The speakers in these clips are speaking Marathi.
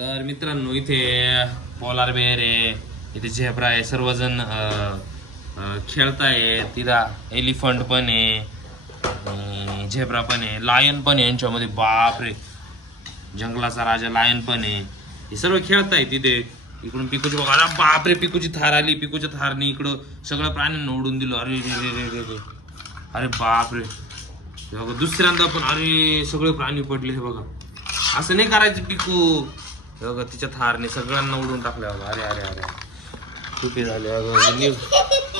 तर मित्रांनो इथे पोलार बेअर आहे. इथे झेब्रा आहे. सर्वजण खेळतायत. खेळताय तिथं एलिफंट पण आहे. झेब्रा पण आहे. लायन पण आहे यांच्यामध्ये. बापरे. जंगलाचा राजा लायन पण आहे. हे सर्व खेळताय तिथे इकडून पिकूची बघा. अरे बापरे पिकूची थार आली. पिकूच्या थारने इकडं सगळं प्राण्यांना ओढून दिलं. अरे रे रे रे रे अरे बापरे. बघा दुसऱ्यांदा पण अरे सगळे प्राणी पडले. हे बघा. असं नाही करायचं पिकू. बघा तिच्या थारने सगळ्यांना उडून टाकलं बघा अरे अरे अरे. चुकी झाले? अगं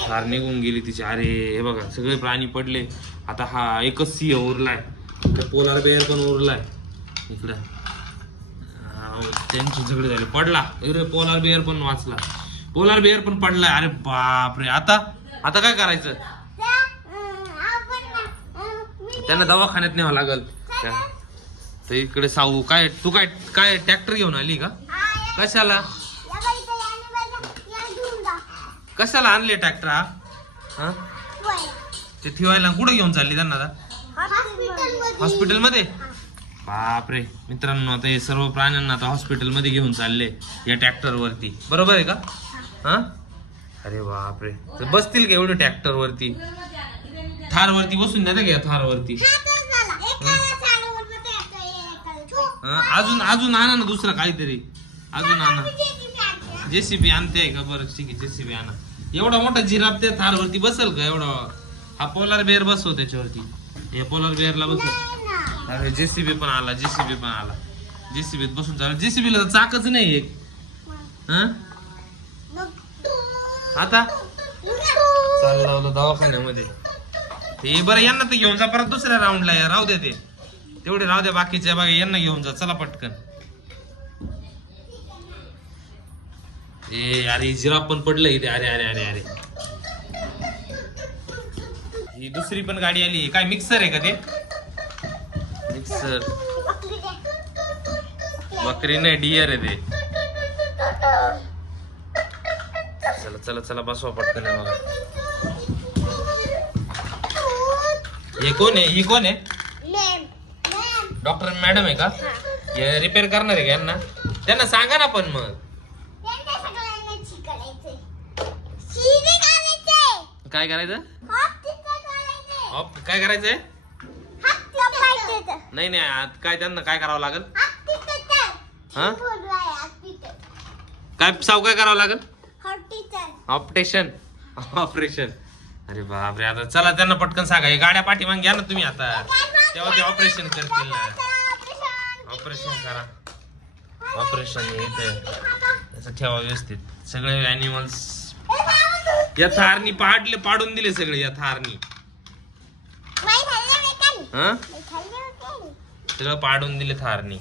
थार निघून गेली तिची. अरे हे बघा सगळे प्राणी पडले. आता हा एकच सिंह उरलाय. पोलार बेअर पण उरलाय. इकडं. त्यांची झगडे झाले. पडला. अरे पोलार बेअर पण वाचला. पोलार बेअर पण पडलाय अरे बापरे. आता? आता काय करायचं? त्यांना दवाखान्यात न्यावं लागल. त्या- तर इकडे साऊ काय तू काय काय ट्रॅक्टर घेऊन आली का? कशाला? कशाला आणले ट्रॅक्टर हा? ते ठेवायला कुठं घेऊन चालली त्यांना आता? हॉस्पिटलमध्ये बापरे. मित्रांनो आता हे सर्व प्राण्यांना आता हॉस्पिटलमध्ये घेऊन चालले या ट्रॅक्टर वरती. बरोबर आहे का? हा? अरे बापरे. तर बसतील का एवढे ट्रॅक्टर वरती? थार वरती बसून द्या का थार अजून अजून आणा ना दुसरं काहीतरी. अजून आणा. जेसीबी आणते का बरं? ठीक आहे जेसीबी आणा. एवढा मोठा जिराफ त्या थारवरती बसल का एवढा? हा पोलार बेअर बसव त्याच्यावरती. हे पोलार बेअरला बसव अरे जेसीबी पण आला जेसीबी पण आला. जेसीबीत बसून चालला. जेसीबीला तर चाकच नाही एक. हा? आता? चालला होता दवाखान्यामध्ये. ते बरं यांना तर घेऊन जा परत दुसऱ्या राऊंडला या. राहू द्या ते. तेवढे राहू द्या बाकीच्या बघा यांना घेऊन जा चला पटकन. ए अरे जिराफ पण पडलं इथे. अरे अरे अरे अरे. ही दुसरी पण गाडी आली. काय मिक्सर आहे का ते? मिक्सर बकरी नाही डियर आहे ते. चला चला चला बसवा पटकन आहे बघा. हे कोण आहे? ही कोण आहे? डॉक्टर मॅडम आहे का? हे रिपेअर करणार आहे का यांना? त्यांना सांगा ना पण मग. काय करायचं? ऑप काय करायचंय? नाही नाही आत काय त्यांना काय करावं लागेल? हा? काय साव काय करावं लागेल? ऑपरेशन. ऑपरेशन. अरे बापरे आता चला त्यांना पटकन सांगा. हे गाड्या पाठीमागे घ्या ना तुम्ही आता तेव्हा ते ऑपरेशन करतील ना. ऑपरेशन करा. ऑपरेशन असं ठेवा व्यवस्थित. सगळे अॅनिमल्स या थारनी पाडले पाडून दिले सगळे या थारनी हा? सगळं पाडून दिले थारनी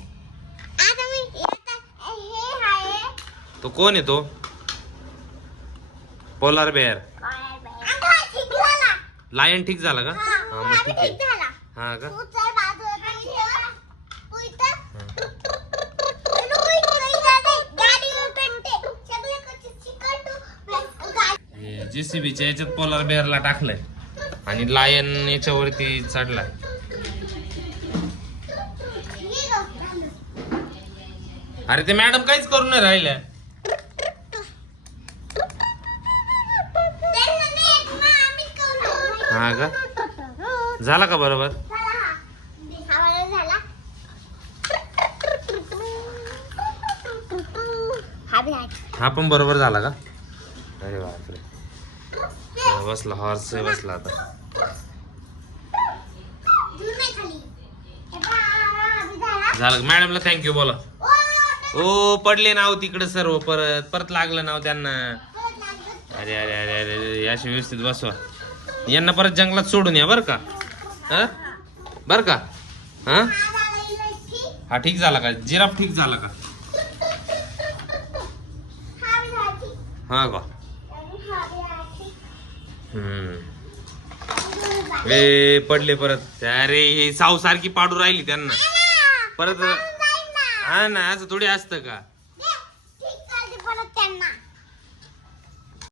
तो कोण आहे तो? पोलार बेअर लायन ठीक झाला. का? हा मग ठीक आहे. हा का? जेसीबीच्या याच्यात पोलार बेअरला टाकलंय. आणि लायन याच्यावरती चढलाय. अरे ते मॅडम काहीच करून नाही राहिल्या. हा का? झाला का बरोबर? हा पण बरोबर झाला का? अरे बापरे. बसला हॉर्स बसला आता. झालं मॅडमला थँक्यू बोला. ओ पडले नाव तिकडे सर्व परत परत लागलं नाव त्यांना. अरे अरे अरे अरे अरे अशी व्यवस्थित बसवा. यांना परत जंगलात सोडून या बर का? हा? बर का? हा? हा ठीक झाला का? जिराफ ठीक झाला का? हा का? हम्म. ए पडले परत. अरे हे सावसारखी पाडू राहिली त्यांना. परत हा ना असं थोडी असतं का?